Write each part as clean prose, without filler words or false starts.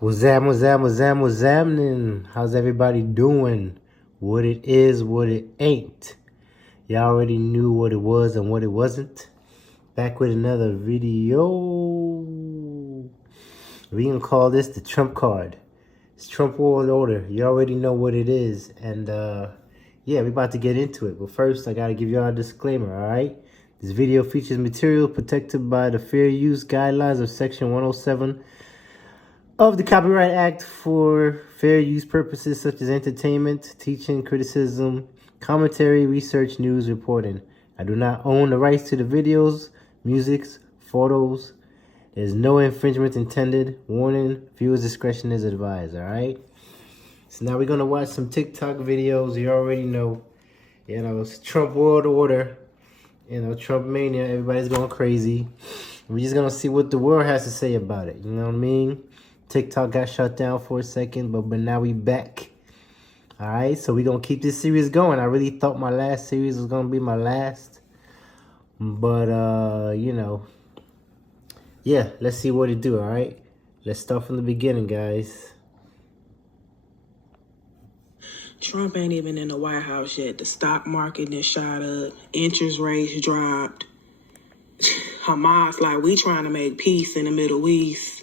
What's happening? How's everybody doing? What it is, what it ain't. Y'all already knew what it was and what it wasn't. Back with another video. We can call this the Trump card. It's Trump World Order. You already know what it is. And yeah, we're about to get into it. But first, I gotta give y'all a disclaimer, alright? This video features material protected by the Fair Use Guidelines of Section 107 of the Copyright Act for fair use purposes such as entertainment, teaching, criticism, commentary, research, news, reporting. I do not own the rights to the videos, musics, photos. There's no infringement intended. Warning, viewers' discretion is advised, alright? So now we're going to watch some TikTok videos. You already know, it's Trump World Order, Trump Mania. Everybody's going crazy. We're just going to see what the world has to say about it. You know what I mean? TikTok got shut down for a second, but now we back. All right, so we're going to keep this series going. I really thought my last series was going to be my last. But, yeah, let's see what it do, all right? Let's start from the beginning, guys. Trump ain't even in the White House yet. The stock market is shot up. Interest rates dropped. Hamas, like, we trying to make peace in the Middle East.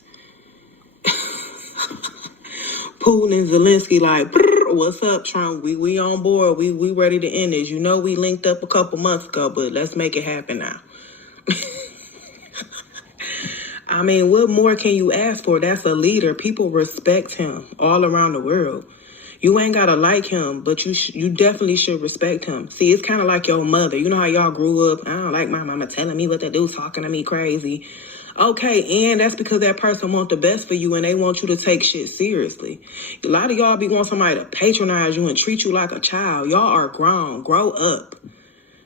Putin and Zelensky like, what's up, Trump? We on board. We ready to end this. You know we linked up a couple months ago, but let's make it happen now. I mean, what more can you ask for? That's a leader. People respect him all around the world. You ain't gotta like him, but you definitely should respect him. See, it's kind of like your mother. You know how y'all grew up? I don't like my mama telling me what to do, talking to me crazy. Okay, and that's because that person want the best for you and they want you to take shit seriously. A lot of y'all be wanting somebody to patronize you and treat you like a child. Y'all are grown. Grow up.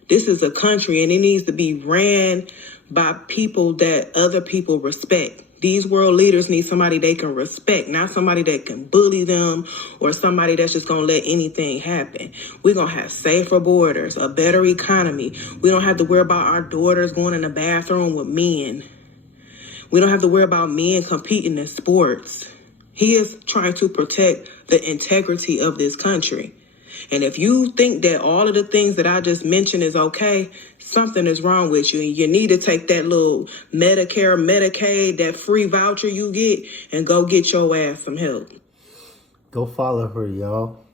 This is a country and it needs to be ran by people that other people respect. These world leaders need somebody they can respect, not somebody that can bully them or somebody that's just going to let anything happen. We're going to have safer borders, a better economy. We don't have to worry about our daughters going in the bathroom with men. We don't have to worry about men competing in sports. He is trying to protect the integrity of this country. And if you think that all of the things that I just mentioned is okay, something is wrong with you. And you need to take that little Medicare, Medicaid, that free voucher you get, and go get your ass some help. Go follow her, y'all.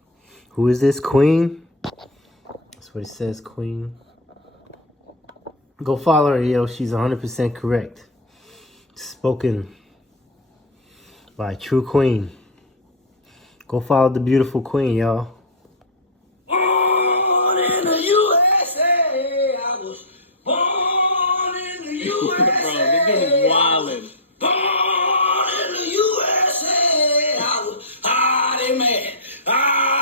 Who is this? Queen? That's what it says, Queen. Go follow her, yo. She's 100% correct. Spoken by a true queen. Go follow the beautiful queen, y'all. Born in the USA. I was born in the USA. Bro, this is wildin'. Born in the USA. I was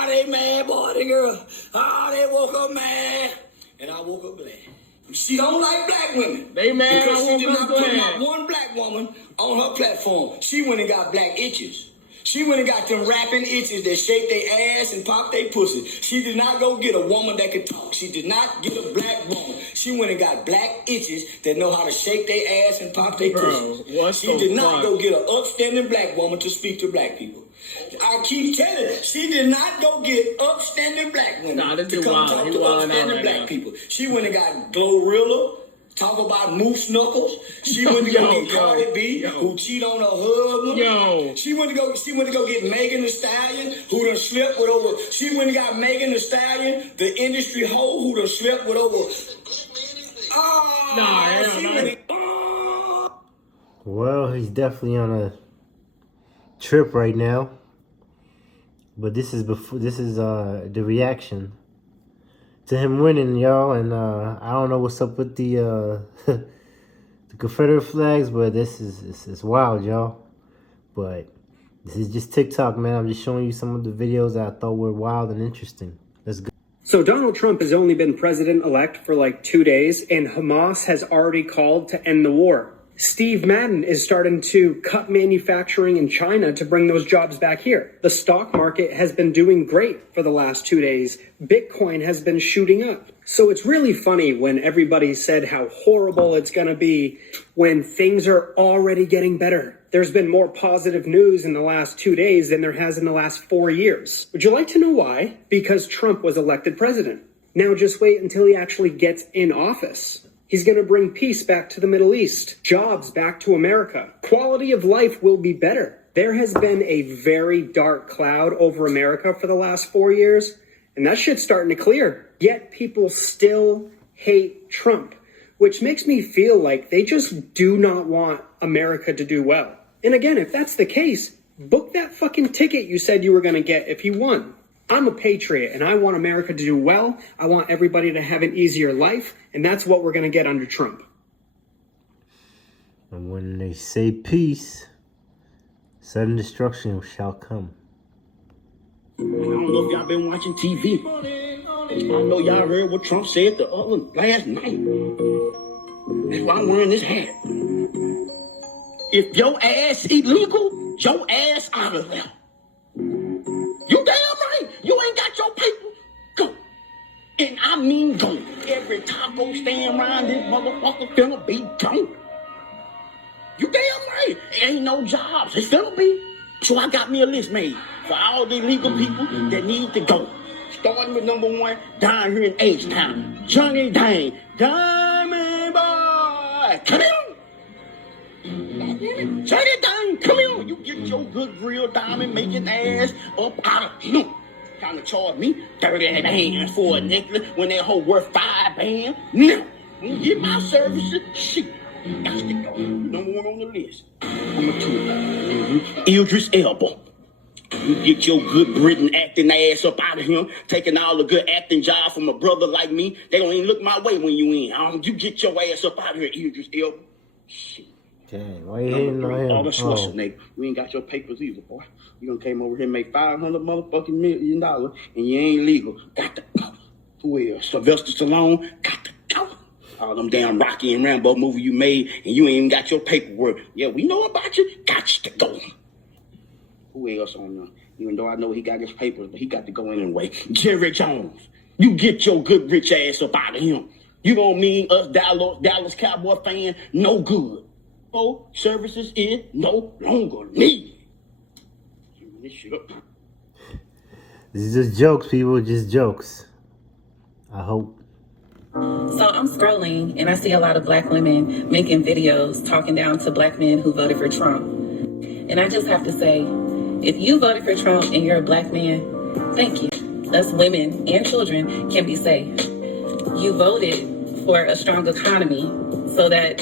they mad, boy, the girl. They woke up mad, and I woke up glad. She don't like black women. They mad. Because she did not put not one black woman on her platform. She went and got black itches. She went and got them rapping itches that shake their ass and pop their pussy. She did not go get a woman that could talk. She did not get a black woman. She went and got black itches that know how to shake their ass and pop their pussy. She did not go get an upstanding black woman to speak to black people. I keep telling you, she did not go get upstanding black women to come talk to upstanding black people. She went and got Glorilla, talk about moose knuckles. She went to go get Cardi B, who cheat on her husband. She went to go get Megan Thee Stallion, who done slept with over. She went and got Megan Thee Stallion, the industry hoe, who done slept with over. Well, he's definitely on a trip right now. But this is the reaction to him winning, y'all. And I don't know what's up with the the Confederate flags, but this is wild, y'all. But this is just TikTok, man. I'm just showing you some of the videos that I thought were wild and interesting. Let's go. So Donald Trump has only been president-elect for like 2 days, and Hamas has already called to end the war. Steve Madden is starting to cut manufacturing in China to bring those jobs back here. The stock market has been doing great for the last 2 days. Bitcoin has been shooting up. So it's really funny when everybody said how horrible it's going to be when things are already getting better. There's been more positive news in the last 2 days than there has in the last 4 years. Would you like to know why? Because Trump was elected president. Now just wait until he actually gets in office. He's going to bring peace back to the Middle East, jobs back to America. Quality of life will be better. There has been a very dark cloud over America for the last 4 years, and that shit's starting to clear. Yet people still hate Trump, which makes me feel like they just do not want America to do well. And again, if that's the case, book that fucking ticket you said you were going to get if you won. I'm a patriot, and I want America to do well. I want everybody to have an easier life, and that's what we're going to get under Trump. And when they say peace, sudden destruction shall come. I don't know if y'all been watching TV. I know y'all heard what Trump said last night. That's why I'm wearing this hat. If your ass illegal, your ass out of there. You damn right. You ain't got your paper. Go. And I mean go. Every taco stand around this motherfucker finna be gone. You damn right. Ain't no jobs. It's finna be. So I got me a list made for all the illegal people that need to go. Starting with number 1 down here in H-Town. Johnny Dang. Diamond Boy. Come here. Johnny Dang, come here. You get your good real diamond making ass up out of here. Trying to charge me 30 bands for a necklace when that hoe worth 5 bands. No. You get my services, shit. Got to go. Number 1 on the list. Number 2, Idris Elba. You get your good Britain acting ass up out of here, taking all the good acting jobs from a brother like me. They don't even look my way when you in. You get your ass up out of here, Idris Elba. Shit. Dang, why you hating on him? Schwarzenegger. You ain't got your papers either, boy. You done came over here and make $500 motherfucking million, and you ain't legal. Got to go. Who else? Sylvester Stallone. Got to go. All them damn Rocky and Rambo movie you made, and you ain't even got your paperwork. Yeah, we know about you. Got to go. Who else on there? Even though I know he got his papers, but he got to go anyway. Jerry Jones. You get your good rich ass up out of him. You don't mean us Dallas Cowboy fan no good. Services is no longer needed. This shit up. This is just jokes, people. Just jokes. I hope. So I'm scrolling and I see a lot of black women making videos talking down to black men who voted for Trump. And I just have to say, if you voted for Trump and you're a black man, thank you. Us women and children can be safe. You voted for a strong economy so that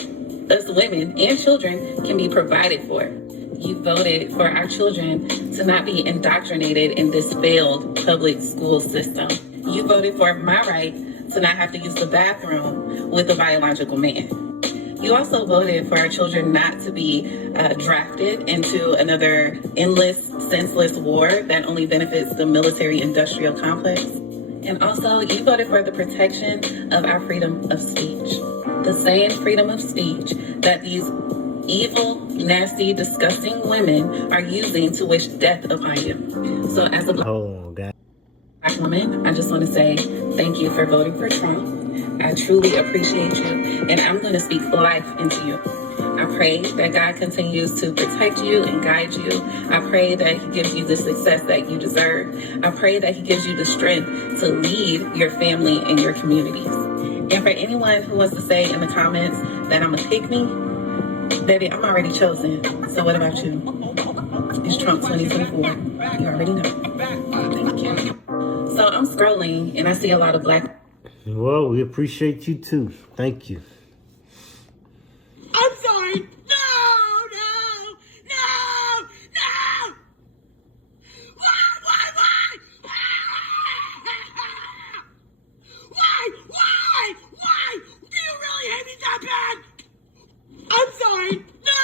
us women and children can be provided for. You voted for our children to not be indoctrinated in this failed public school system. You voted for my right to not have to use the bathroom with a biological man. You also voted for our children not to be drafted into another endless, senseless war that only benefits the military-industrial complex. And also, you voted for the protection of our freedom of speech. The same freedom of speech that these evil, nasty, disgusting women are using to wish death upon you. So as a black woman, I just want to say thank you for voting for Trump. I truly appreciate you, and I'm going to speak life into you. I pray that God continues to protect you and guide you. I pray that he gives you the success that you deserve. I pray that he gives you the strength to lead your family and your communities. And for anyone who wants to say in the comments that I'm a pick-me, baby, I'm already chosen. So what about you? It's Trump 2024. You already know. Thank you. So I'm scrolling and I see a lot of black. Well, we appreciate you too. Thank you. I'm sorry. No. Why? Do you really hate me that bad? I'm sorry. No.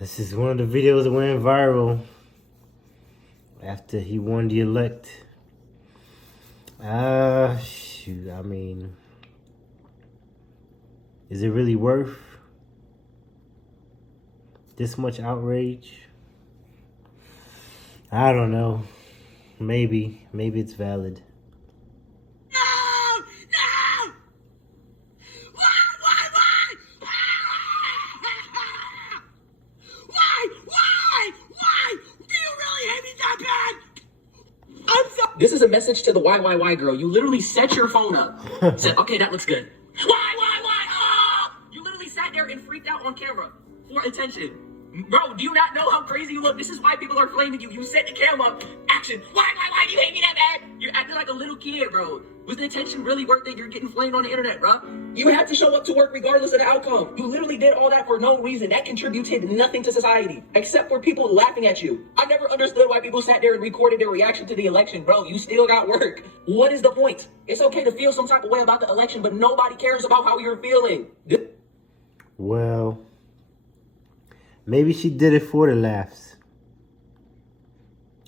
This is one of the videos that went viral after he won the elect. Shoot, I mean, Is it really worth this much outrage? I don't know. Maybe it's valid. No! No! Why? Why? Do you really hate me that bad? I'm sorry. This is a message to the why girl. You literally set your phone up. Said, okay, that looks good. Why? Oh! You literally sat there and freaked out on camera for attention. Bro, do you not know how crazy you look? This is why people are flaming you. You set the camera up. Action. Why do you hate me that bad? You're acting like a little kid, bro. Was the attention really worth it? You're getting flamed on the internet, bro. You had to show up to work regardless of the outcome. You literally did all that for no reason. That contributed nothing to society, except for people laughing at you. I never understood why people sat there and recorded their reaction to the election, bro. You still got work. What is the point? It's okay to feel some type of way about the election, but nobody cares about how you're feeling. Well, maybe she did it for the laughs.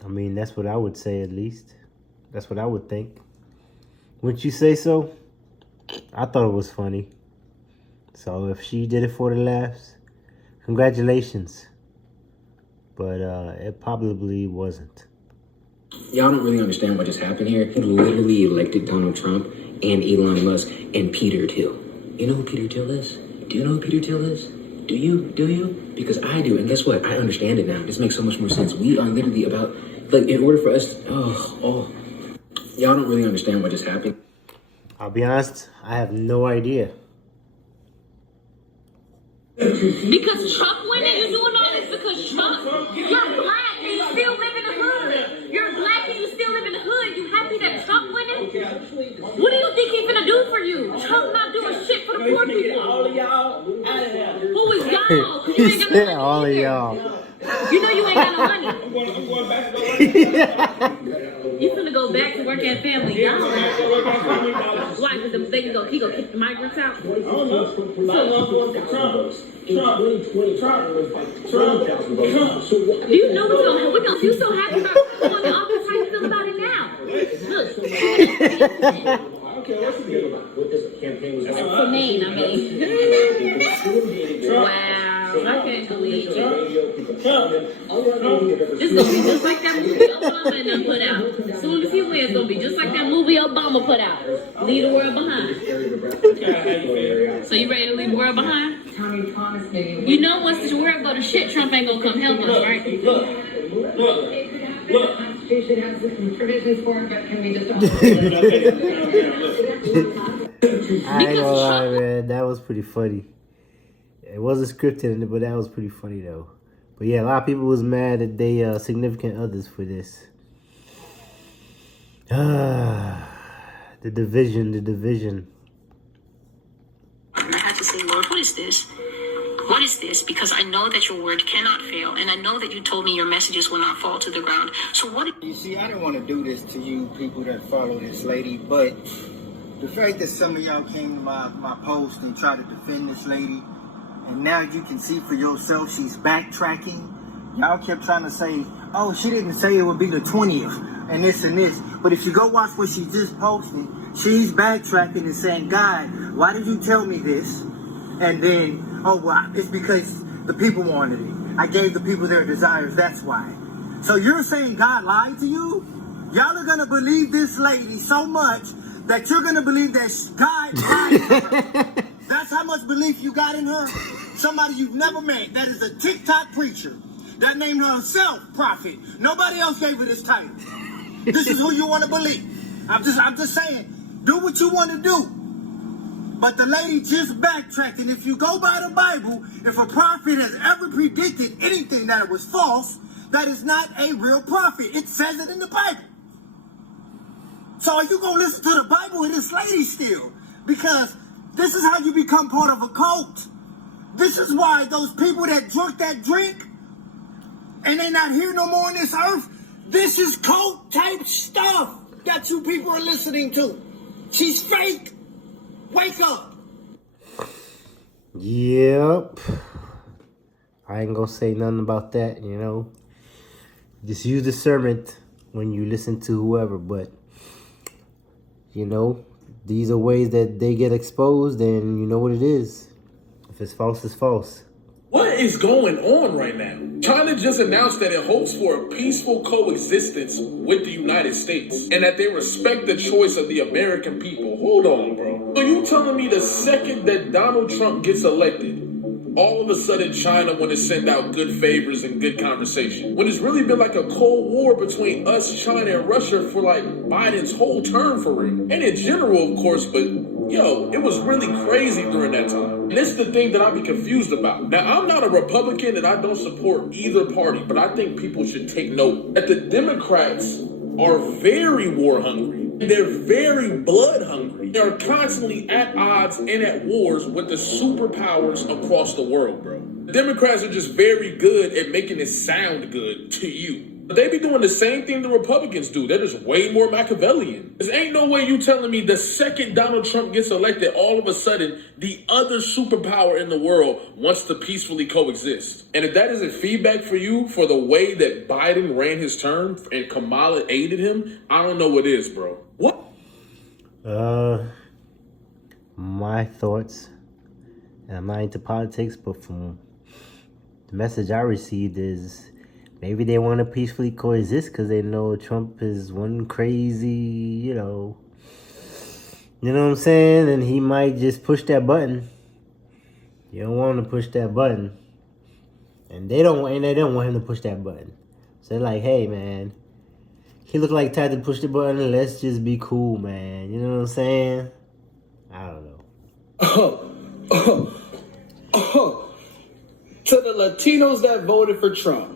I mean, that's what I would say, at least. That's what I would think. Wouldn't you say so? I thought it was funny. So if she did it for the laughs, congratulations. But it probably wasn't. Y'all don't really understand what just happened here. He literally elected Donald Trump and Elon Musk and Peter Thiel. You know who Peter Thiel is? Do you know who Peter Thiel is? Do you? Because I do. And guess what? I understand it now. This makes so much more sense. We are literally about, like, in order for us, y'all don't really understand what just happened. I'll be honest, I have no idea. Because Trump winning, you're doing all this because Trump, you're black and you still live in the hood. You're black and you still live in the hood. You happy that Trump winning? What do you think he's gonna do for you? Trump not doing shit for the poor people. All of y'all out of there. Who is y'all? 'Cause you He ain't got said no money all of either. y'all. You know you ain't got no money. I'm going back to work. You finna go back to work at Family Dollar. Why? Because he gonna kick the migrants out? I don't know. Trump. Do you know what's gonna? You so happy about going to office? How you feel about it now? Look. Okay, what's the deal? What this campaign was about? That's the name, I mean. Wow. I can't believe it. It's gonna be just like that movie Obama and them put out. As soon as he wins, it's gonna be just like that movie Obama put out. Leave the world behind. So you ready to leave the world behind? You know once the world go to shit, Trump ain't gonna come help us, right? Look. Constitution has provisions for it, but can we just all I ain't gonna lie, man. That was pretty funny. It wasn't scripted, but that was pretty funny, though. But yeah, a lot of people was mad at their significant others for this. The division. I had to say, Lord, what is this? What is this? Because I know that your word cannot fail, and I know that you told me your messages will not fall to the ground. So what? You see, I didn't want to do this to you people that follow this lady, but the fact that some of y'all came to my post and tried to defend this lady, and now you can see for yourself she's backtracking. Y'all kept trying to say, oh, she didn't say it would be the 20th and this and this. But if you go watch what she just posted, she's backtracking and saying, God, why did you tell me this? And then, oh, well, it's because the people wanted it. I gave the people their desires, that's why. So you're saying God lied to you? Y'all are going to believe this lady so much that you're going to believe that God lied to her. That's how much belief you got in her? Somebody you've never met. That is a TikTok preacher that named herself prophet. Nobody else gave her this title. This is who you want to believe. I'm just saying, do what you want to do. But the lady just backtracked, and if you go by the Bible, if a prophet has ever predicted anything that it was false, that is not a real prophet. It says it in the Bible. So are you going to listen to the Bible with this lady still? Because this is how you become part of a cult. This is why those people that drunk that drink, and they're not here no more on this earth, this is cult type stuff that you people are listening to. She's fake. Wake up. Yep. I ain't gonna say nothing about that, you know. Just use discernment when you listen to whoever, but, you know, these are ways that they get exposed, and you know what it is. If it's false, it's false. What is going on right now? China just announced that it hopes for a peaceful coexistence with the United States and that they respect the choice of the American people. Hold on, bro. So you telling me the second that Donald Trump gets elected, all of a sudden China want to send out good favors and good conversation, when it's really been like a Cold War between us, China, and Russia for like Biden's whole term for real. And in general, of course, but yo, it was really crazy during that time. And this is the thing that I be confused about. Now, I'm not a Republican and I don't support either party, but I think people should take note that the Democrats are very war hungry. They're very blood hungry. They're constantly at odds and at wars with the superpowers across the world, bro. The Democrats are just very good at making it sound good to you. But they be doing the same thing the Republicans do. They're just way more Machiavellian. There ain't no way you telling me the second Donald Trump gets elected, all of a sudden, the other superpower in the world wants to peacefully coexist. And if that isn't feedback for you for the way that Biden ran his term and Kamala aided him, I don't know what is, bro. What? My thoughts, and I'm not into politics, but from the message I received is maybe they want to peacefully coexist because they know Trump is one crazy, you know what I'm saying? And he might just push that button. You don't want him to push that button. And they don't want him to push that button. So they're like, hey, man, he look like type to push the button. Let's just be cool, man. You know what I'm saying? I don't know. To the Latinos that voted for Trump,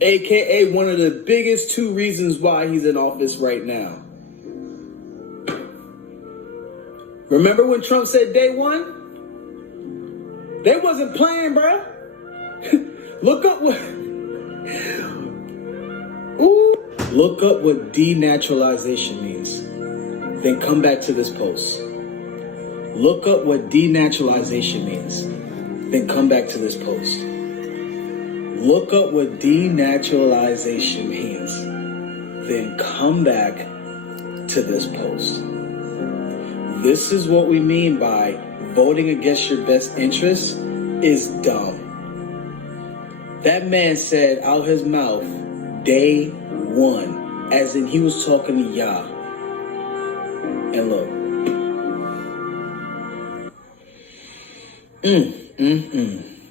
AKA one of the biggest two reasons why he's in office right now. Remember when Trump said day one? They wasn't playing, bro. Look up what denaturalization means. Then come back to this post. Look up what denaturalization means. Then come back to this post. Look up what denaturalization means. Then come back to this post. This is what we mean by voting against your best interests is dumb. That man said out his mouth, day one, as in he was talking to Yah. And look.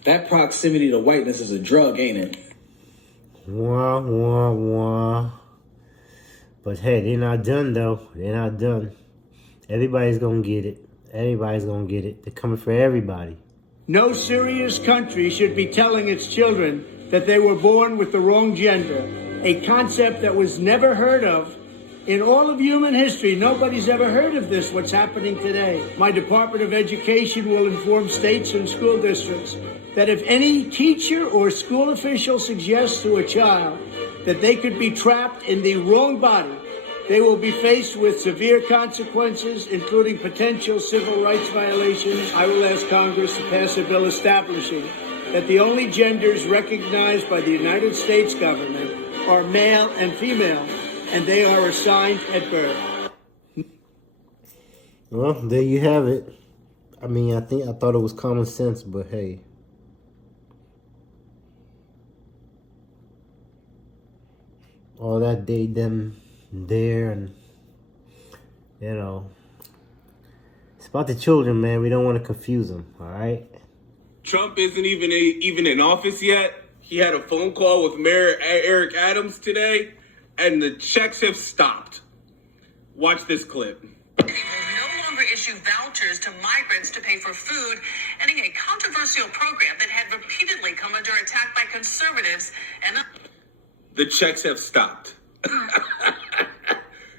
That proximity to whiteness is a drug, ain't it? Wah, wah, wah. But hey, they're not done, though. They're not done. Everybody's gonna get it. Everybody's gonna get it. They're coming for everybody. No serious country should be telling its children that they were born with the wrong gender, a concept that was never heard of. In all of human history, nobody's ever heard of this, what's happening today. My Department of Education will inform states and school districts that if any teacher or school official suggests to a child that they could be trapped in the wrong body, they will be faced with severe consequences, including potential civil rights violations. I will ask Congress to pass a bill establishing that the only genders recognized by the United States government are male and female, and they are assigned at birth. Well, there you have it. I mean, I thought it was common sense, but hey. All that they, them, there, and, you know. It's about the children, man. We don't want to confuse them, all right? Trump isn't even in office yet. He had a phone call with Mayor Eric Adams today, and the checks have stopped. Watch this clip. They will no longer issue vouchers to migrants to pay for food, ending a controversial program that had repeatedly come under attack by conservatives and... The checks have stopped.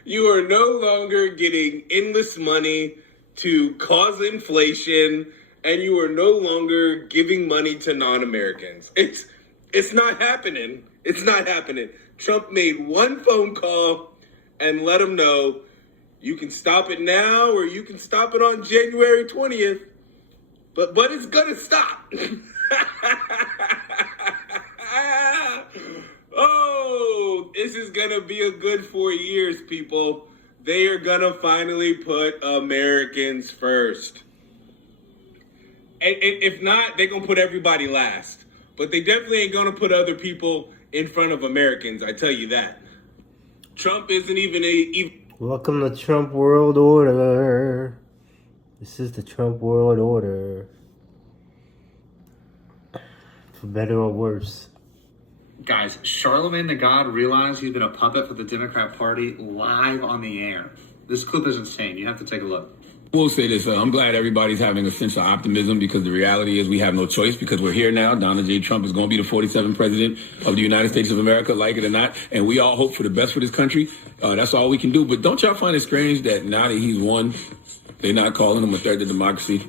You are no longer getting endless money to cause inflation, and you are no longer giving money to non-Americans. It's not happening. It's not happening. Trump made one phone call and let them know you can stop it now or you can stop it on January 20th, but it's gonna stop. Oh, this is gonna be a good 4 years, people. They are gonna finally put Americans first. if not, they're going to put everybody last. But they definitely ain't going to put other people in front of Americans, I tell you that. Trump isn't even Welcome to Trump World Order. This is the Trump World Order. For better or worse. Guys, Charlemagne the God realized he's been a puppet for the Democrat Party live on the air. This clip is insane. You have to take a look. We'll say this, I'm glad everybody's having a sense of optimism because the reality is we have no choice because we're here now. Donald J. Trump is going to be the 47th president of the United States of America, like it or not, and we all hope for the best for this country. That's all we can do. But don't y'all find it strange that now that he's won, they're not calling him a threat to democracy?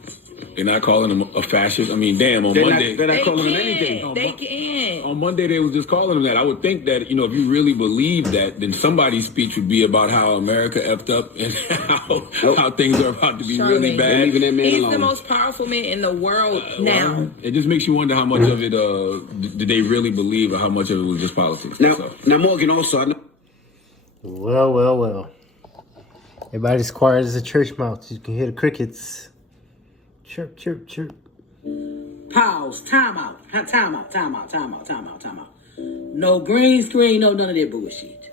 They're not calling him a fascist. I mean, damn, on Monday. They're not calling him anything. They can. On Monday, they was just calling him that. I would think that, if you really believe that, then somebody's speech would be about how America effed up and how things are about to be really bad. He's the most powerful man in the world now. It just makes you wonder how much of it did they really believe or how much of it was just politics. Now Morgan, also, I know. Well. Everybody's quiet as a church mouse. You can hear the crickets. Chirp, chirp, chirp. Pause. Time out. No green screen, no none of that bullshit.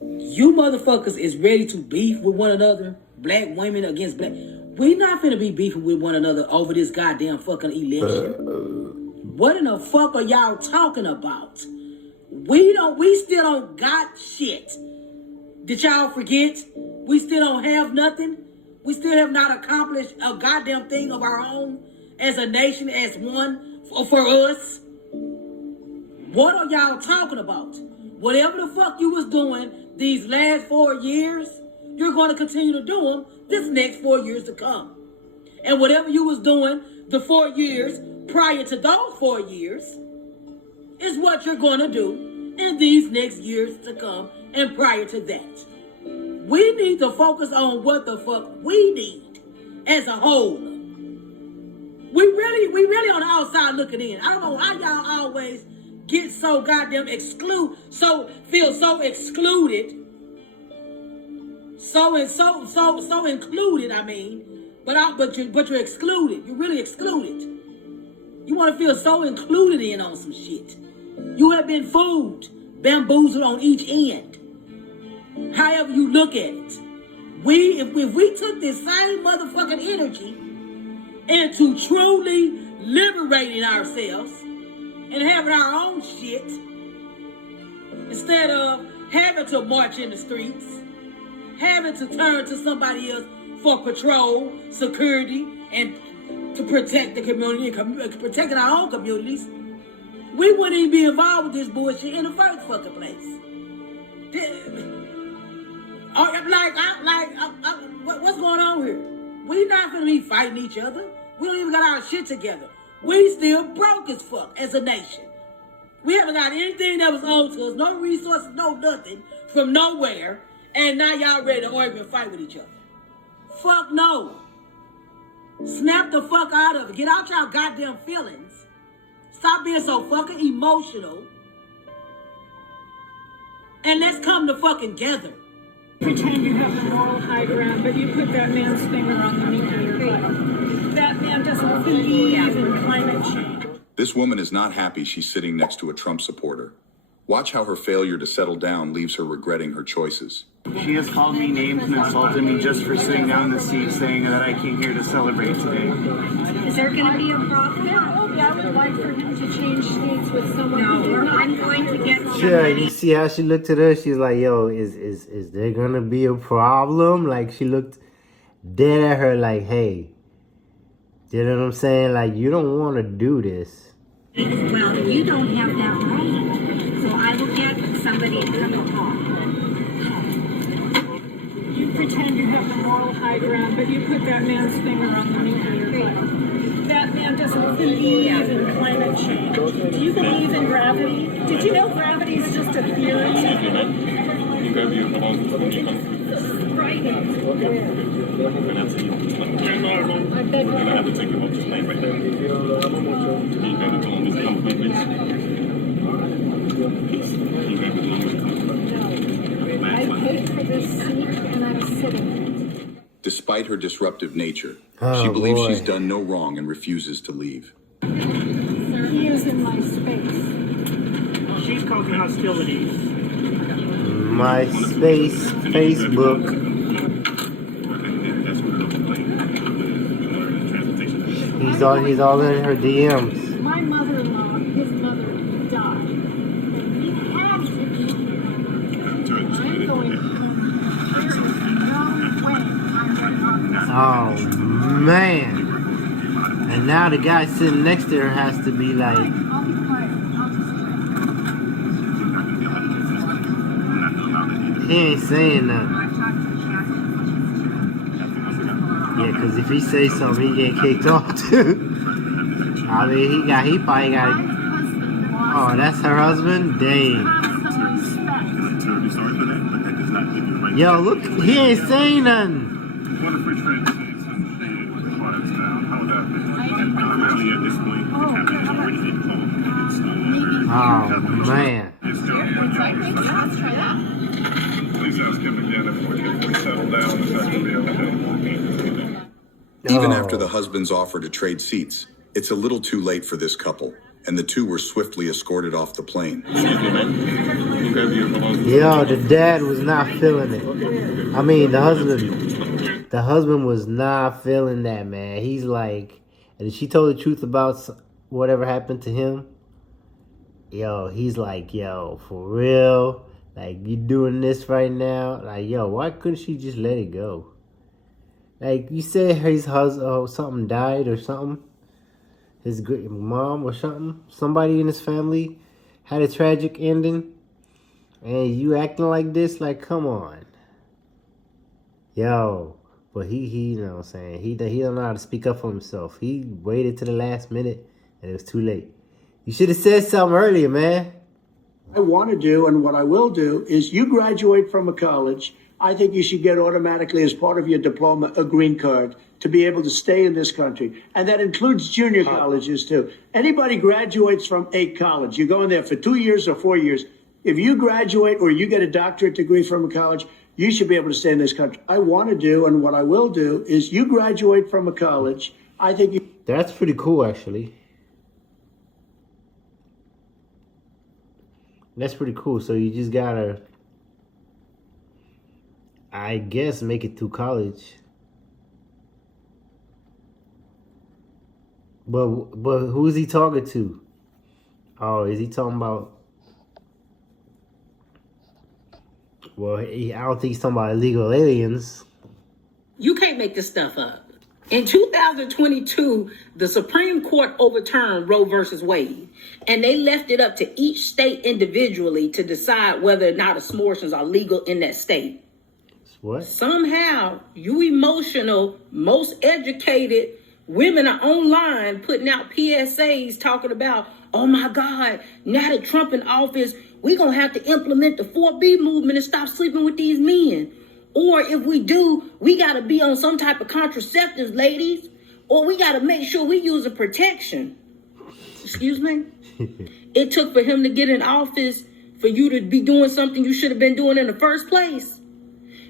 You motherfuckers is ready to beef with one another. Black women against black. We not finna be beefing with one another over this goddamn fucking election. What in the fuck are y'all talking about? We still don't got shit. Did y'all forget? We still don't have nothing. We still have not accomplished a goddamn thing of our own as a nation, as one, for us. What are y'all talking about? Whatever the fuck you was doing these last 4 years, you're going to continue to do them this next 4 years to come. And whatever you was doing the 4 years prior to those 4 years is what you're going to do in these next years to come and prior to that. We need to focus on what the fuck we need as a whole. We really on the outside looking in. I don't know why y'all always get so goddamn feel so excluded. So included, I mean. But you're excluded. You're really excluded. You want to feel so included in on some shit. You have been fooled, bamboozled on each end. However you look at it. If we took this same motherfucking energy into truly liberating ourselves and having our own shit, instead of having to march in the streets, having to turn to somebody else for patrol, security, and to protect the community, and protecting our own communities, we wouldn't even be involved with this bullshit in the first fucking place. What's going on here? We not gonna be fighting each other. We don't even got our shit together. We still broke as fuck as a nation. We haven't got anything that was owed to us, no resources, no nothing from nowhere, and now y'all ready to argue and fight with each other. Fuck no. Snap the fuck out of it. Get out y'all goddamn feelings. Stop being so fucking emotional. And let's come to fucking together. Pretend you have the moral high ground, but you put that man's finger on the meat of your butt. That man doesn't believe in climate change. This woman is not happy she's sitting next to a Trump supporter. Watch how her failure to settle down leaves her regretting her choices. She has called me names and insulted me just for sitting down in the seat saying that I came here to celebrate today. Is there going to be a problem? I would like for him to change states with someone. No, I'm going to get Yeah, you see how she looked at her? She's like, yo, is there gonna be a problem? Like, she looked dead at her like, hey, you know what I'm saying? Like, you don't want to do this. Well, you don't have that right. So I will get somebody to come home. You pretend you have the moral high ground, but you put that man's finger on the meat of your butt. That man doesn't believe in climate change. Do you believe in gravity? Did you know gravity is just a theory? I paid for this seat and I'm sitting. Despite her disruptive nature, Oh, she believes boy. she's done no wrong and refuses to leave. He is in my space. She's causing hostilities. My space, Facebook. He's all in her DMs. My mother-in-law, his mother, died. He had to be here. I'm going Oh man. And now the guy sitting next to her has to be like, he ain't saying nothing. Yeah, because if he say something, he get kicked off too. I mean, he probably got. Oh, that's her husband? Dang. Yo, look, he ain't saying nothing. Oh, man. Let's try that. Please ask him again if we settle down. Is that going to be okay? Even after the husband's offer to trade seats, it's a little too late for this couple, and the two were swiftly escorted off the plane. Yo, the dad was not feeling it. I mean, the husband was not feeling that, man. He's like, and she told the truth about whatever happened to him. Yo, he's like, yo, for real? Like, you doing this right now? Like, yo, why couldn't she just let it go? Like, you said his husband, something died or something? His mom or something? Somebody in his family had a tragic ending? And you acting like this? Like, come on. Yo, but he you know what I'm saying? He don't know how to speak up for himself. He waited to the last minute, and it was too late. You should have said something earlier, man. I want to do and what I will do is you graduate from a college. I think you should get automatically as part of your diploma a green card to be able to stay in this country. And that includes junior colleges too. Anybody graduates from a college, you go in there for 2 years or 4 years. If you graduate or you get a doctorate degree from a college, you should be able to stay in this country. I want to do and what I will do is you graduate from a college. I think you... That's pretty cool, actually. That's pretty cool. So you just gotta, I guess, make it through college. But who's he talking to? Oh, is he talking about? Well, I don't think he's talking about illegal aliens. You can't make this stuff up. In 2022, the Supreme Court overturned Roe versus Wade, and they left it up to each state individually to decide whether or not abortions are legal in that state. What? Somehow, you emotional, most educated women are online putting out PSAs talking about, oh my God, now that Trump in office, we're going to have to implement the 4B movement and stop sleeping with these men. Or if we do, we got to be on some type of contraceptives, ladies. Or we got to make sure we use a protection. Excuse me? It took for him to get in office for you to be doing something you should have been doing in the first place.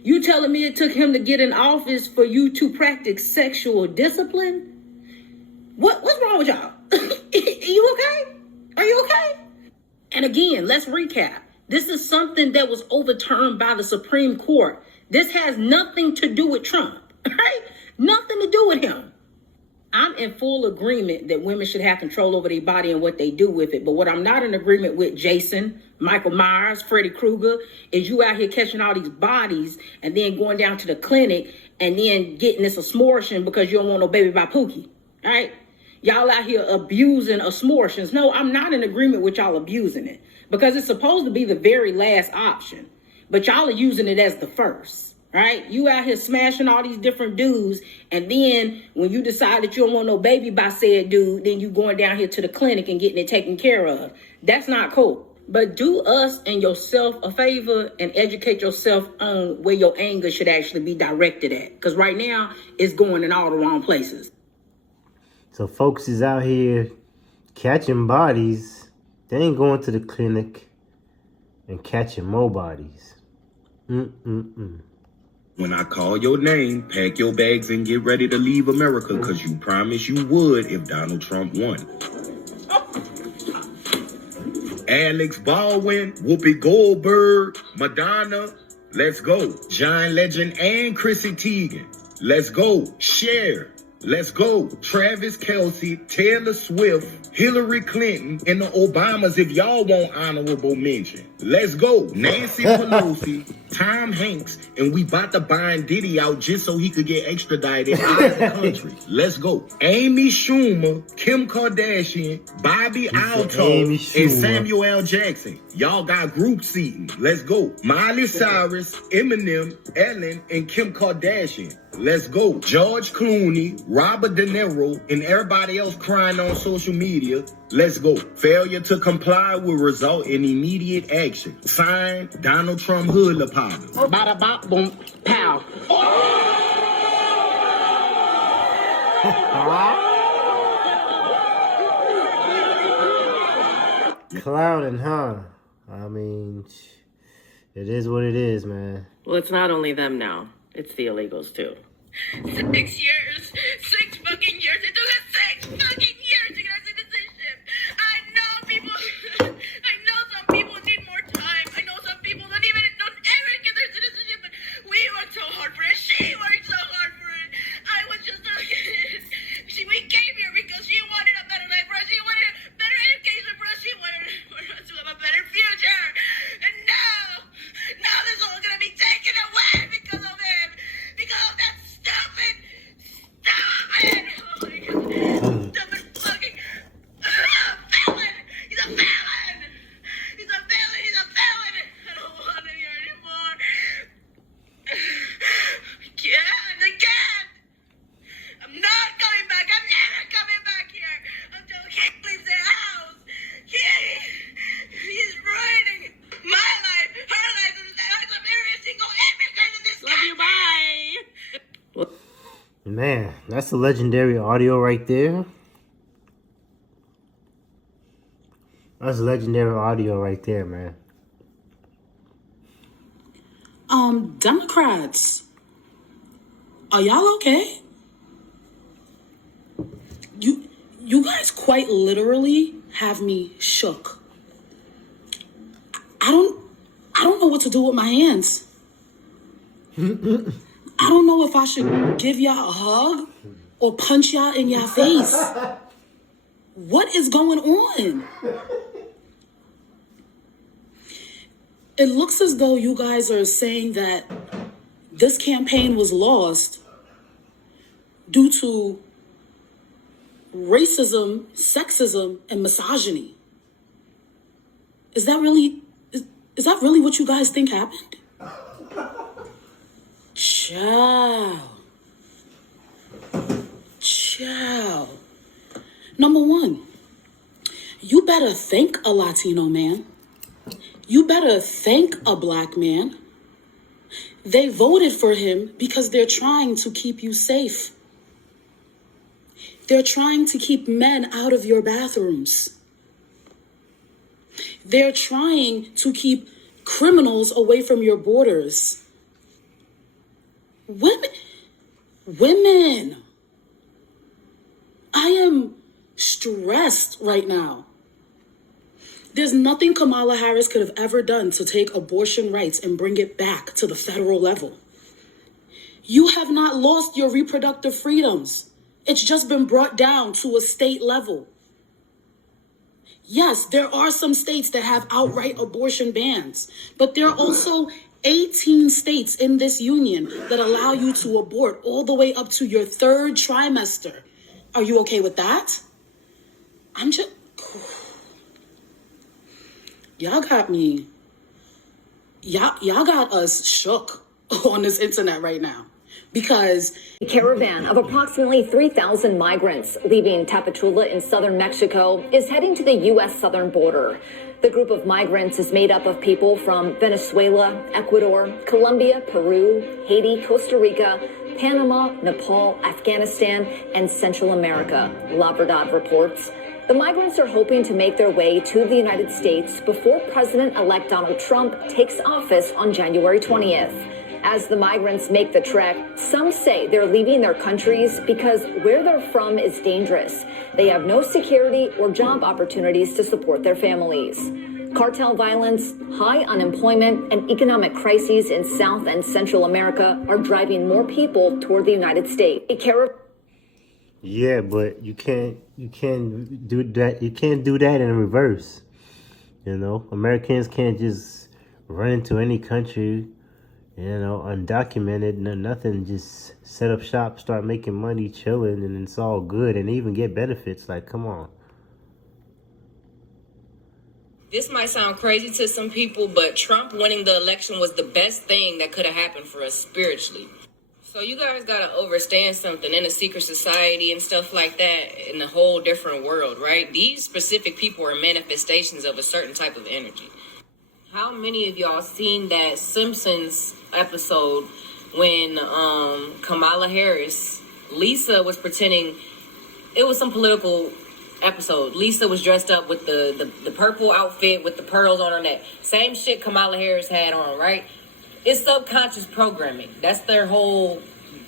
You telling me it took him to get in office for you to practice sexual discipline? What's wrong with y'all? You okay? Are you okay? And again, let's recap. This is something that was overturned by the Supreme Court. This has nothing to do with Trump, right? Nothing to do with him. I'm in full agreement that women should have control over their body and what they do with it. But what I'm not in agreement with, Jason, Michael Myers, Freddy Krueger, is you out here catching all these bodies and then going down to the clinic and then getting this abortion because you don't want no baby by Pookie, all right? Y'all out here abusing abortions. No, I'm not in agreement with y'all abusing it because it's supposed to be the very last option. But y'all are using it as the first, right? You out here smashing all these different dudes. And then when you decide that you don't want no baby by said dude, then you going down here to the clinic and getting it taken care of. That's not cool. But do us and yourself a favor and educate yourself on where your anger should actually be directed at. Because right now, it's going in all the wrong places. So folks is out here catching bodies. They ain't going to the clinic and catching more bodies. When I call your name, pack your bags and get ready to leave America, because you promised you would if Donald Trump won. Alex Baldwin, Whoopi Goldberg, Madonna, let's go. John Legend and Chrissy Teigen, let's go. Cher, let's go. Travis Kelce, Taylor Swift, Hillary Clinton, and the Obamas if y'all want honorable mention. Let's go. Nancy Pelosi, Tom Hanks, and we about to bind Diddy out just so he could get extradited out of the country. Let's go. Amy Schumer, Kim Kardashian, Bobby Alto, and Samuel L. Jackson. Y'all got group seating. Let's go. Miley Cyrus, Eminem, Ellen, and Kim Kardashian. Let's go. George Clooney, Robert De Niro, and everybody else crying on social media. Let's go. Failure to comply will result in immediate action. Signed, Donald Trump Hood Lapata. Bada bop boom pow. Clowning, huh? I mean, it is what it is, man. Well, it's not only them now. It's the illegals, too. 6 years. 6 fucking years. It took us 6 fucking years to get our citizenship. I know some people need more time. I know some people don't ever get their citizenship, but we worked so hard for it. She worked so hard for it. I was just a kid. We came here because she wanted a better life for us. She wanted a better education for us. She wanted for us to have a better future. And now this is all gonna be taken away because of him. Because of that stupid. Oh my God. Stupid fucking felon. He's a felon. He's a felon. He's a felon. I don't want it here anymore. I can't. I'm not coming back. I'm never coming back here until he leaves the house. He's ruining my life, her life, and the lives of every single immigrant in this country. Love you, bye. Man, that's a legendary audio right there. That's legendary audio right there, man. Democrats, are y'all okay? You guys quite literally have me shook. I don't know what to do with my hands. I don't know if I should give y'all a hug or punch y'all in your face. What is going on? It looks as though you guys are saying that this campaign was lost due to racism, sexism, and misogyny. Is that really what you guys think happened? Ciao. Number one, you better thank a Latino man. You better thank a black man. They voted for him because they're trying to keep you safe. They're trying to keep men out of your bathrooms. They're trying to keep criminals away from your borders. Women. I am stressed right now. There's nothing Kamala Harris could have ever done to take abortion rights and bring it back to the federal level. You have not lost your reproductive freedoms. It's just been brought down to a state level. Yes, there are some states that have outright abortion bans, but there are also 18 states in this union that allow you to abort all the way up to your 3rd trimester. Are you okay with that? Y'all got me. Y'all got us shook on this internet right now. Because a caravan of approximately 3,000 migrants leaving Tapachula in southern Mexico is heading to the U.S. southern border. The group of migrants is made up of people from Venezuela, Ecuador, Colombia, Peru, Haiti, Costa Rica, Panama, Nepal, Afghanistan, and Central America, La Verdad reports. The migrants are hoping to make their way to the United States before President-elect Donald Trump takes office on January 20th. As the migrants make the trek, some say they're leaving their countries because where they're from is dangerous. They have no security or job opportunities to support their families. Cartel violence, high unemployment, and economic crises in South and Central America are driving more people toward the United States. Yeah, but you can't do that. You can't do that in reverse. You know, Americans can't just run into any country, you know, undocumented, nothing, just set up shop, start making money, chilling, and it's all good, and even get benefits. Like, come on. This might sound crazy to some people, but Trump winning the election was the best thing that could have happened for us spiritually. So you guys gotta understand something in a secret society and stuff like that, in a whole different world, right? These specific people are manifestations of a certain type of energy. How many of y'all seen that Simpsons episode when Kamala Harris, Lisa was pretending, it was some political episode. Lisa was dressed up with the purple outfit with the pearls on her neck. Same shit Kamala Harris had on, right? It's subconscious programming. That's their whole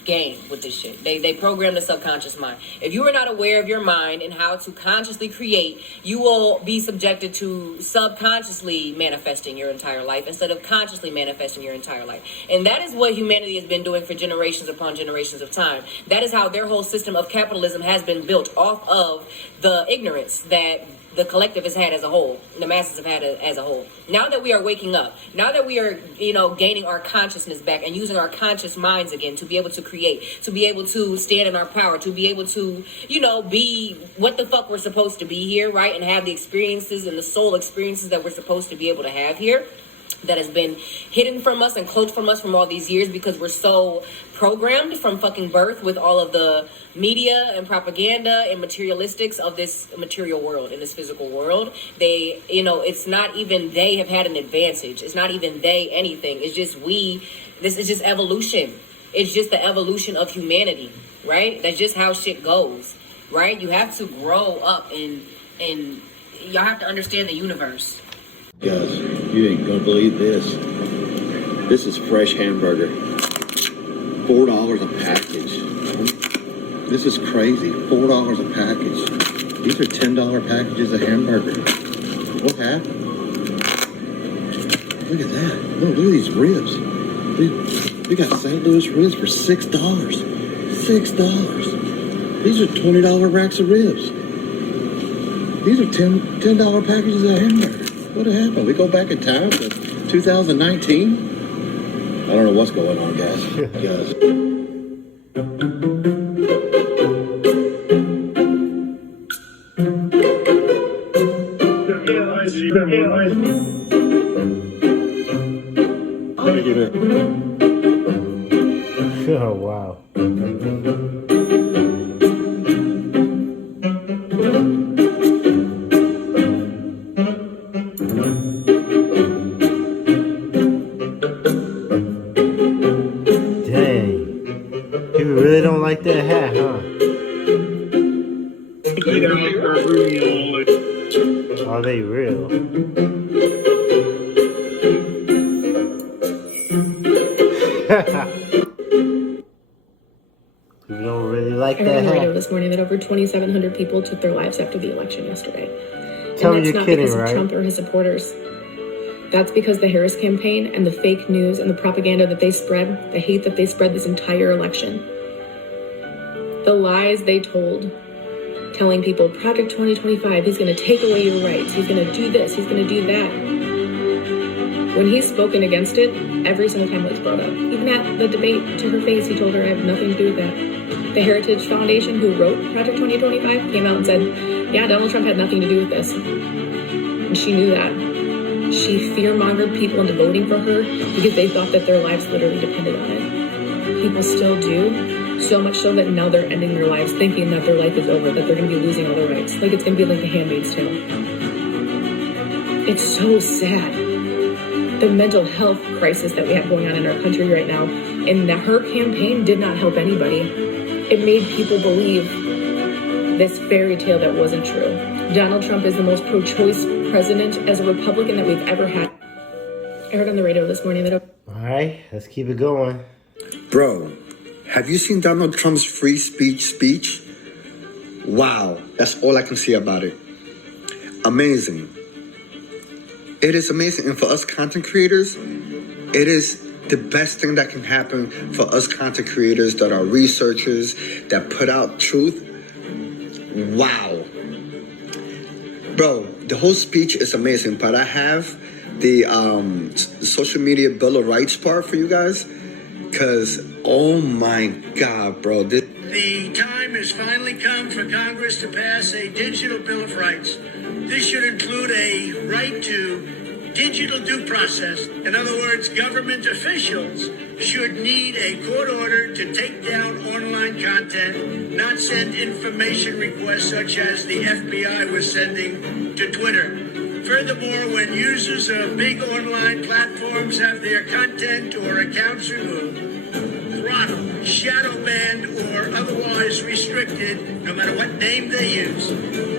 game with this shit. They program the subconscious mind. If you are not aware of your mind and how to consciously create, you will be subjected to subconsciously manifesting your entire life instead of consciously manifesting your entire life. And that is what humanity has been doing for generations upon generations of time. That is how their whole system of capitalism has been built, off of the ignorance that the collective has had as a whole, the masses have had as a whole. Now that we are waking up, now that we are, gaining our consciousness back and using our conscious minds again to be able to create, to be able to stand in our power, to be able to, be what the fuck we're supposed to be here, right? And have the experiences and the soul experiences that we're supposed to be able to have here, that has been hidden from us and cloaked from us from all these years because we're so programmed from fucking birth with all of the media and propaganda and materialistics of this material world, in this physical world. They, it's not even they have had an advantage. It's not even they anything. It's just this is just evolution. It's just the evolution of humanity, right? That's just how shit goes, right? You have to grow up and y'all have to understand the universe. Guys, you ain't gonna believe this. This is fresh hamburger. $4 a package. This is crazy. $4 a package. These are $10 packages of hamburger. What happened? Look at that. Look at these ribs. We got St. Louis ribs for $6. $6. These are $20 racks of ribs. These are $10 packages of hamburger. What happened? We go back in time to 2019? I don't know what's going on, guys. Oh, wow. Really don't like that hat, huh? Are they real? You don't really like that hat? I read on the radio this morning that over 2,700 people took their lives after the election yesterday. Tell me and that's you're not kidding, because of right? Trump or his supporters. That's because the Harris campaign and the fake news and the propaganda that they spread, the hate that they spread this entire election. The lies they told, telling people, Project 2025, he's going to take away your rights, he's going to do this, he's going to do that. When he's spoken against it, every single time it was brought up. Even at the debate, to her face, he told her, I have nothing to do with that. The Heritage Foundation, who wrote Project 2025, came out and said, yeah, Donald Trump had nothing to do with this. And she knew that. She fear-mongered people into voting for her because they thought that their lives literally depended on it. People still do, so much so that now they're ending their lives thinking that their life is over, that they're going to be losing all their rights. Like it's going to be like The Handmaid's Tale. It's so sad. The mental health crisis that we have going on in our country right now, and that her campaign did not help anybody. It made people believe this fairy tale that wasn't true. Donald Trump is the most pro-choice president as a Republican that we've ever had. I I heard on the radio this morning that... All right, let's keep it going. Bro, have you seen Donald Trump's free speech? Wow, that's all I can say about it. Amazing. It is amazing. And for us content creators, it is the best thing that can happen for us content creators that are researchers, that put out truth. Wow. Bro, the whole speech is amazing, but I have the social media Bill of Rights part for you guys, because, oh my God, bro. The time has finally come for Congress to pass a digital Bill of Rights. This should include a right to digital due process. In other words, government officials should need a court order to take down online content, not send information requests such as the FBI was sending to Twitter. Furthermore, when users of big online platforms have their content or accounts removed, throttled, shadow banned, or otherwise restricted, no matter what name they use,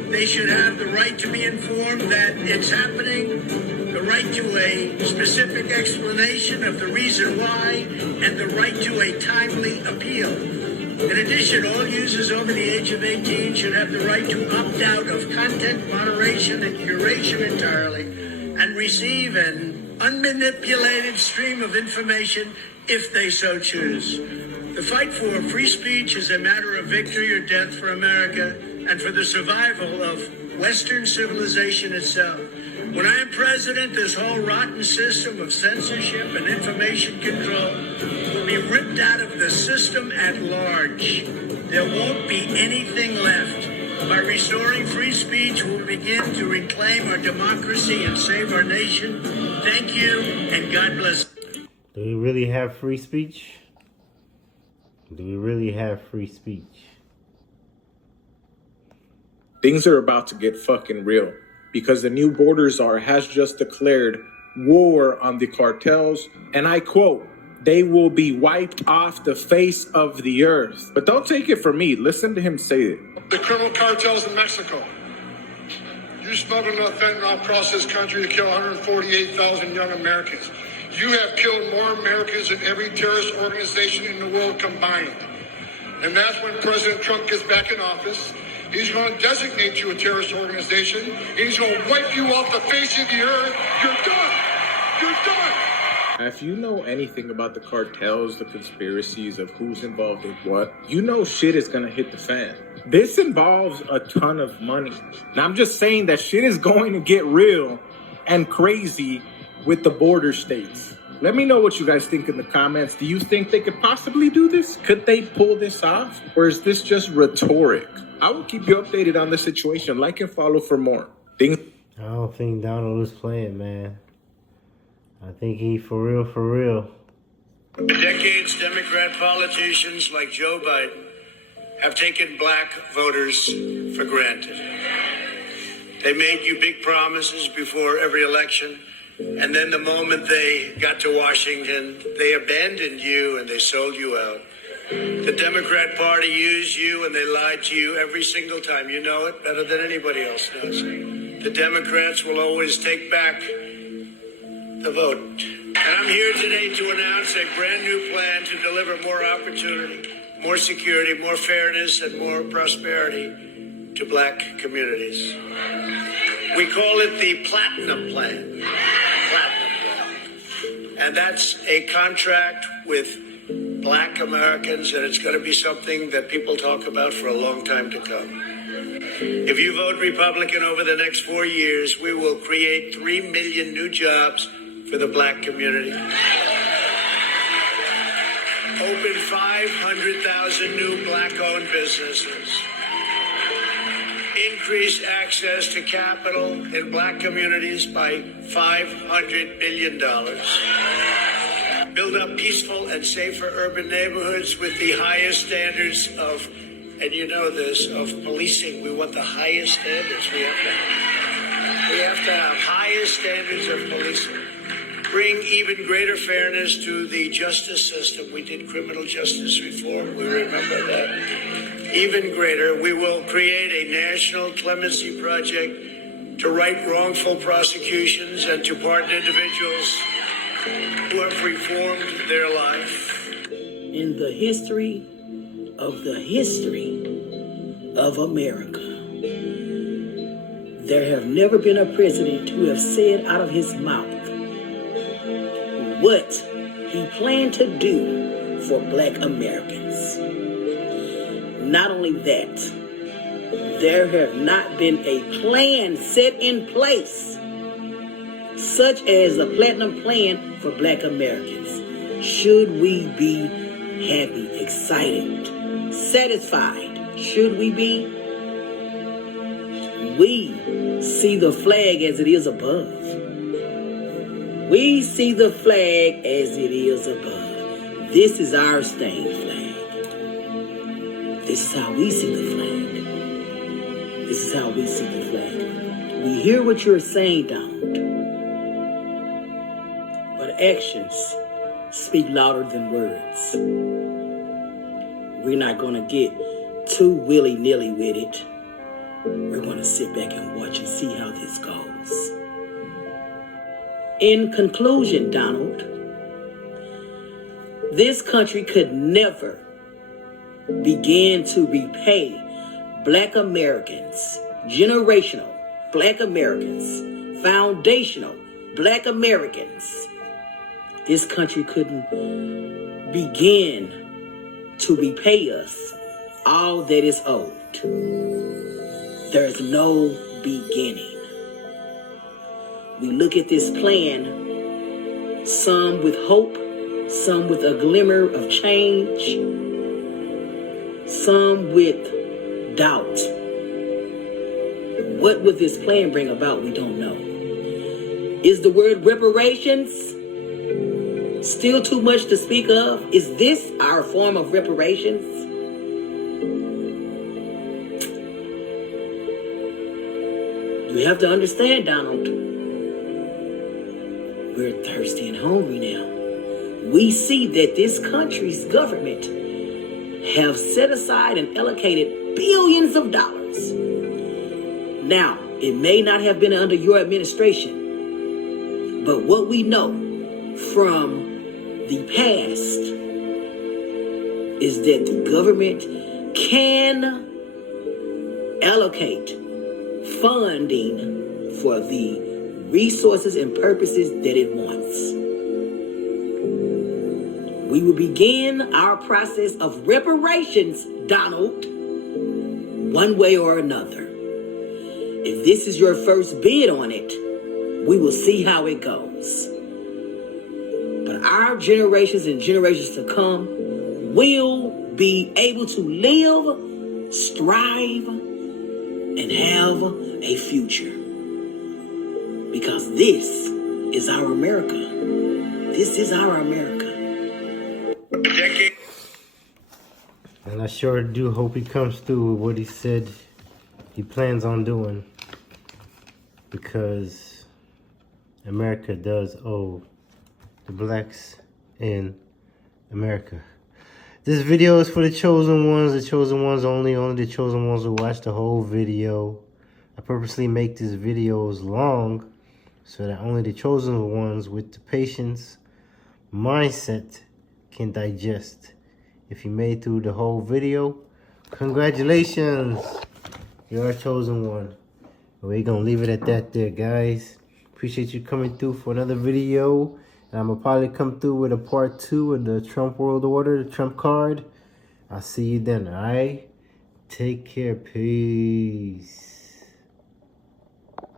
they should have the right to be informed that it's happening, the right to a specific explanation of the reason why, and the right to a timely appeal. In addition, all users over the age of 18 should have the right to opt out of content moderation and curation entirely and receive an unmanipulated stream of information if they so choose. The fight for free speech is a matter of victory or death for America and for the survival of Western civilization itself. When I am president, this whole rotten system of censorship and information control will be ripped out of the system at large. There won't be anything left. By restoring free speech, we'll begin to reclaim our democracy and save our nation. Thank you, and God bless. Do we really have free speech? Do we really have free speech? Things are about to get fucking real because the new border czar has just declared war on the cartels, and I quote, "They will be wiped off the face of the earth." But don't take it from me. Listen to him say it. The criminal cartels in Mexico. You smuggled enough fentanyl across this country to kill 148,000 young Americans. You have killed more Americans than every terrorist organization in the world combined. And that's when President Trump gets back in office. He's going to designate you a terrorist organization. And he's going to wipe you off the face of the earth. You're done. You're done. If you know anything about the cartels, the conspiracies of who's involved in what, you know shit is going to hit the fan. This involves a ton of money. Now, I'm just saying that shit is going to get real and crazy with the border states. Let me know what you guys think in the comments. Do you think they could possibly do this? Could they pull this off? Or is this just rhetoric? I will keep you updated on the situation. Like and follow for more. I don't think Donald is playing, man. I think he for real, for real. For decades, Democrat politicians like Joe Biden have taken black voters for granted. They made you big promises before every election, and then the moment they got to Washington, they abandoned you and they sold you out. The Democrat Party used you and they lied to you every single time. You know it better than anybody else knows. The Democrats will always take back the vote. And I'm here today to announce a brand new plan to deliver more opportunity, more security, more fairness, and more prosperity to black communities. We call it the Platinum Plan. Platinum Plan. And that's a contract with black Americans, and it's going to be something that people talk about for a long time to come. If you vote Republican over the next 4 years, we will create 3 million new jobs for the black community. Open 500,000 new black-owned businesses. Increase access to capital in black communities by $500 billion. Build up peaceful and safer urban neighborhoods with the highest standards of, and you know this, of policing. We want the highest standards. We have to have highest standards of policing. Bring even greater fairness to the justice system. We did criminal justice reform. We remember that. Even greater, we will create a national clemency project to right wrongful prosecutions and to pardon individuals who have reformed their life. In the history of America, there have never been a president who have said out of his mouth what he planned to do for Black Americans. Not only that, there have not been a plan set in place, such as a platinum plan for Black Americans. Should we be happy, excited, satisfied? Should we be? We see the flag as it is above. We see the flag as it is above. This is our stained flag. This is how we see the flag. This is how we see the flag. We hear what you're saying, Donald, but actions speak louder than words. We're not going to get too willy-nilly with it. We're going to sit back and watch and see how this goes. In conclusion, Donald, this country could never begin to repay Black Americans, generational Black Americans, foundational Black Americans. This country couldn't begin to repay us all that is owed. There's no beginning. We look at this plan, some with hope, some with a glimmer of change, some with doubt. What would this plan bring about? We don't know. Is the word reparations still too much to speak of? Is this our form of reparations? You have to understand, Donald, we're thirsty and hungry now. We see that this country's government have set aside and allocated billions of dollars. Now, it may not have been under your administration, but what we know from the past is that the government can allocate funding for the resources and purposes that it wants. We will begin our process of reparations, Donald, one way or another. If this is your first bid on it, we will see how it goes. But our generations and generations to come will be able to live, strive, and have a future. Because this is our America. This is our America. And I sure do hope he comes through with what he said he plans on doing. Because America does owe the blacks in America. This video is for the chosen ones only the chosen ones will watch the whole video. I purposely make these videos long so that only the chosen ones with the patience, mindset can digest. If you made through the whole video, congratulations, you're a chosen one. We're gonna leave it at that there, guys. Appreciate you coming through for another video. And I'm gonna probably come through with a part 2 of the Trump World Order, the Trump card. I'll see you then, alright? Take care, peace.